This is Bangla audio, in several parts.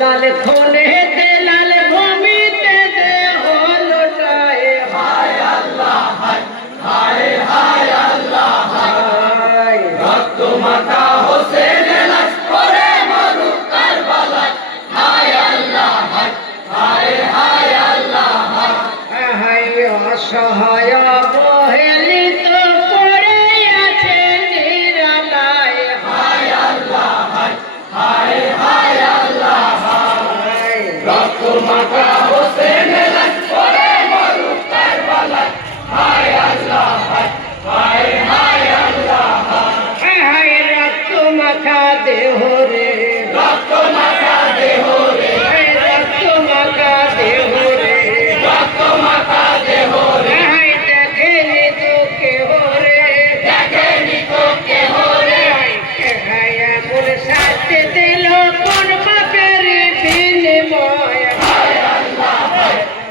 লাল খুনেতে লাল ভূমিতে দেহ লুটায় হায় আল্লাহ হায় হায় হায় আল্লাহ হায় রক্ত মাখা হোসেনের লাশ পড়ে মরুক কারবালায় হায় আল্লাহ হায় হায় হায় আল্লাহ হায় হায় অসহায় অবহেলিত পড়ে আছে নিরালায় হায় আল্লাহ হায় হায় হায় আল্লাহ হায় রক্ত মাখা হোসেনের লাশ পড়ে মরুক কারবালায় হায় আল্লাহ হায় হায় হায় আল্লাহ হায় হায় রক্ত মাখা দেহ রে রক্ত মাখা দেহ রে রক্ত মাখা দেহ রে রক্ত মাখা দেহ রে হায় দেখেনি তো কেহ রে দেখেনি তো কেহ রে হায় এমন শাস্তি দিল কোন পাপের বিনিময় হায় আল্লাহ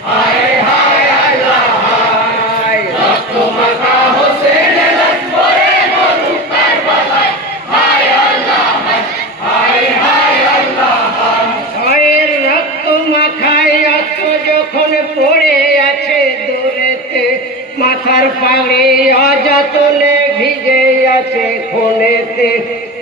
হায় হায় আল্লাহ হায় রক্ত মাখা হোসেনের লাশ পড়ে মরুক কারবালায় হায় আল্লাহ হায় হায় আল্লাহ হায় রক্ত মাখায় অস্ত্র যখন পড়ে আছে দূরেতে মাথার পাগড়ি অযতনে ভিজে আছে খুনেতে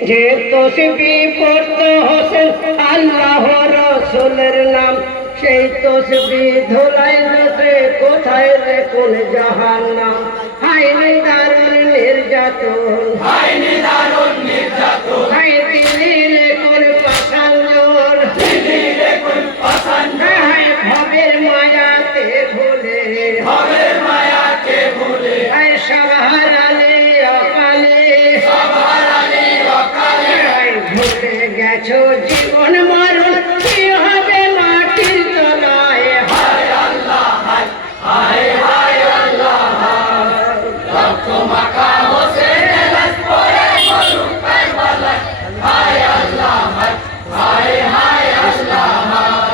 যে তসবিহ পড়তো হোসেন আল্লাহ রাসূলের নাম সেই তসবিহ ধুলাইল সে কোথায় রে কোন জাহান্নাম হায় নিদারুণ নির্যাতন হায় নিদারুণ নির্যাতন হায় দিলিলে কোন পাখাঞ্জন দিলিলে কোন পাখাঞ্জন হায় ভবের মায়াতে ভুলে ভবের মায়াতে ভুলে হায় সবহারালে অকালে সবহারালে অকালে হায় ভুলে গেছো জীবন মরণ কি হবে মাটির তলায় হায় আল্লাহ হায় হায় হায় আল্লাহ রক্ত মাখা হোসেনের লাশ পড়ে মরুক কারবালায় হায় আল্লাহ হায় হায় আল্লাহ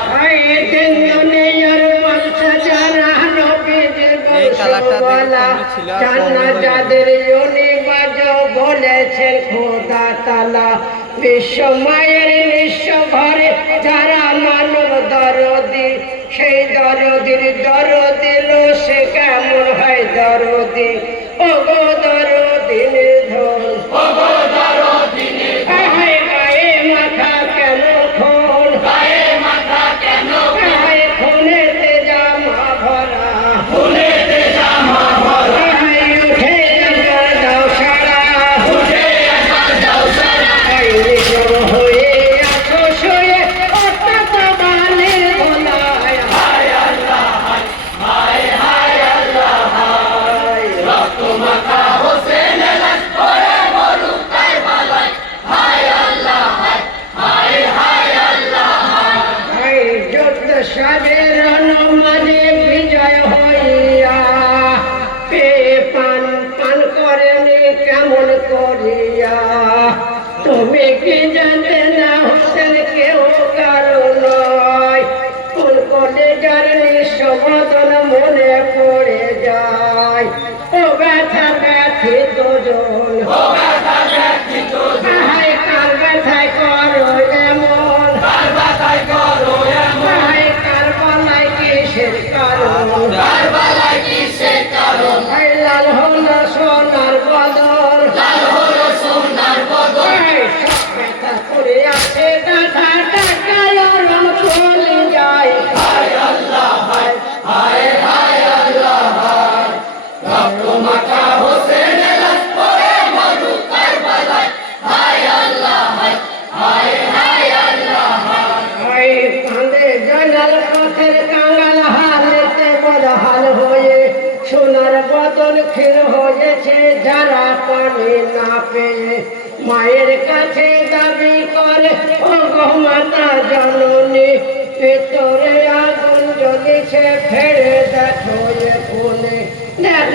হায় দিন দুনিয়ার বংশ যারা নবীদের বংশওয়ালা জান্নাত যাদের ইউনিবাজ বলেছেন খোদা তাআলা বিশ্ব মায়ের নিঃস্ব ঘরে যারা মানব দরদি সেই দরদির দরদিল সে কেমন হয় দরদি ও গো দরদি নিধন ও গো দরদি নিধন হায় গায়ে মাথা কেন খোল গায়ে মাথা কেন হায় খুনেতে জামা ভরা খুনেতে জামা ভরা হায় উঠে একবার দাও সারা উঠে একবার দাও সারা হায় নিঃস্ব হয়ে আছো শুয়ে অত্যন্ত বালির গোলায় হায় আল্লাহ হায় হায় আল্লাহ হায় রক্ত মাখা হোসেনের লাশ পড়ে মরুক কারবালায় হায় আল্লাহ হায় হায় আল্লাহ হায় যুদ্ধ সাবের অনুমানে বিজয় হইয়া পে পান পান করেনি কেমন করিয়া তুমি কি জানতে না হোসেন কেউ কারো নয় কোন কলেজার নিঃসবদন মনে পড়ে যায় ও ব্যথা ব্যথিত জন ও ব্যথা ব্যথিত জন হায় কার ব্যথায় করো এমন কার ব্যথায় করো এমন হায় কারবালায় কিসের কারণ কারবালায় কিসের কারণ হায় লাল হলো সোনার বদল লাল হলো সোনার বদল হায় সব ব্যথা করে আছে গাথা টাকায় রং চলে যায় হায় আল্লাহ হায় হায় হায় আল্লাহ হায় রক্ত মাখা হোসেনের লাশ পড়ে মরুক কারবালায় হায় আল্লাহ হায় হায় আল্লাহ হায় কাঁদে জানাল পথের কাঙ্গাল হালেতে বদহাল হয়ে সোনার বদল ক্ষীর হয়েছে যারা পানি না পেয়ে মায়ের কাছে দাবি করে ও গো মাতা জননী ভেতরে আগুন জ্বলিছে ফেরে দেখো এ কোণে দেখ